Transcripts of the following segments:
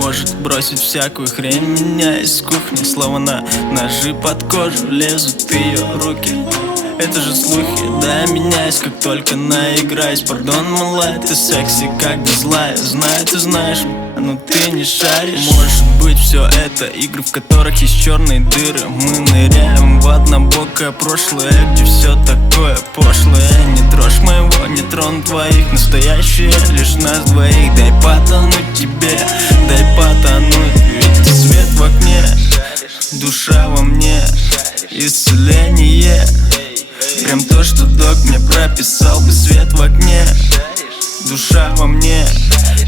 может бросить всякую хрень. Меня из кухни, словно на ножи под кожу лезут ее руки. Это же слухи, да, меняюсь, как только наиграюсь. Пардон, малая, ты секси, как бы злая. Знаю, ты знаешь, но ты не шаришь. Может быть, все это игры, в которых есть черные дыры. Мы ныряем в однобокое прошлое, где все такое пошлое. Не трожь моего, не трону твоих. Настоящее лишь нас двоих. Дай потонуть тебе, дай потонуть. Ведь ты свет в окне, душа во мне, исцеление. Прям то, что док мне прописал бы. Свет в окне, душа во мне,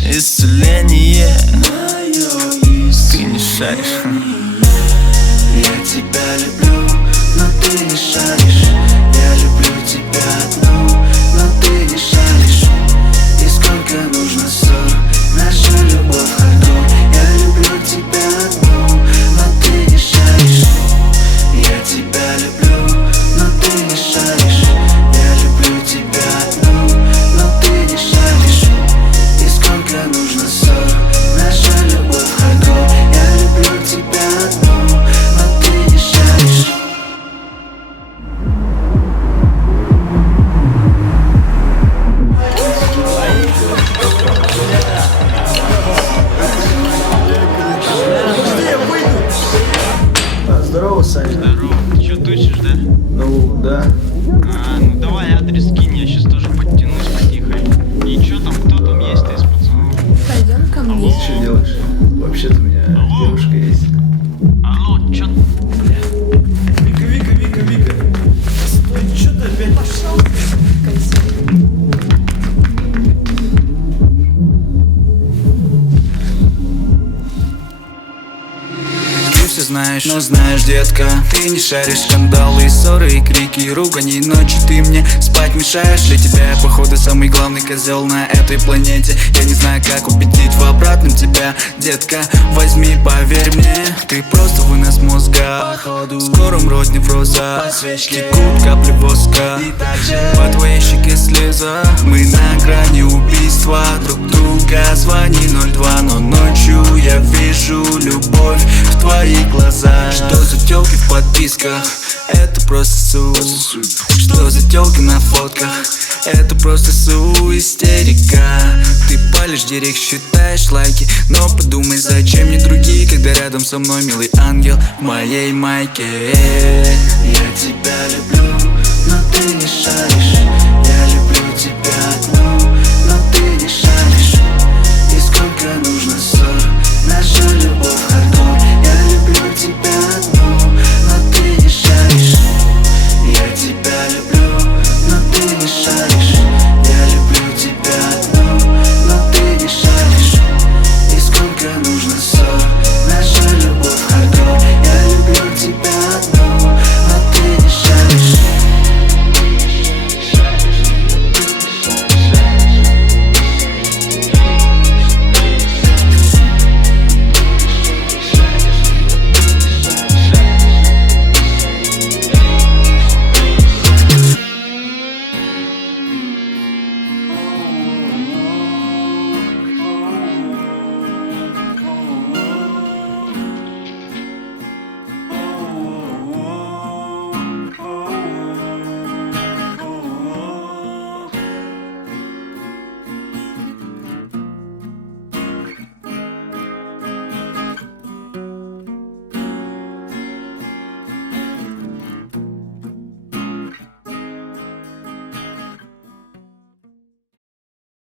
исцеление. Ты не шаришь. Я тебя люблю, но ты не шаришь. Я люблю тебя одну, но ты не шаришь. И сколько нужно ссор, наша любовь хардкор. Я люблю тебя одну, но ты не шаришь. Я тебя люблю, но ты не шаришь. Я люблю тебя одну, но ты не шаришь. И сколько нужно ссор, наша любовь хардкор. Я люблю тебя одну, но ты не шаришь. Здорово, Саня. Здорово, ты чё, тусишь, да? Ну, да. Ну давай адрес кинь, я сейчас тоже подтянусь потихоньку. И чё там, кто там есть-то из пацанов? Пойдем ко мне. Ты что делаешь? Вообще-то у меня девушка есть. Алло, чё? Вика. Стой, чё ты опять? Пошел. Ты все знаешь, но знаешь, детка, ты не шаришь. Скандалы, ссоры и крики, ругани, ночи ты мне спать мешаешь. Для тебя я, походу, самый главный козел на этой планете. Я не знаю, как убедить в обратном тебя, детка. Возьми, поверь мне, ты просто вынос мозга. Скоро мрот невроза, текут капли воска, по твоей щеке слеза. Мы на грани убийства друг друга. Звони 02, но ночью я вижу любовь в твоих глазах. Что за тёлки в подписках? Это просто су. Что за тёлки на фотках? Это просто су, истерика. Ты палишь директ, считаешь лайки, но подумай, зачем мне другие, когда рядом со мной милый ангел в моей майке. Я тебя люблю, но ты не шаришь.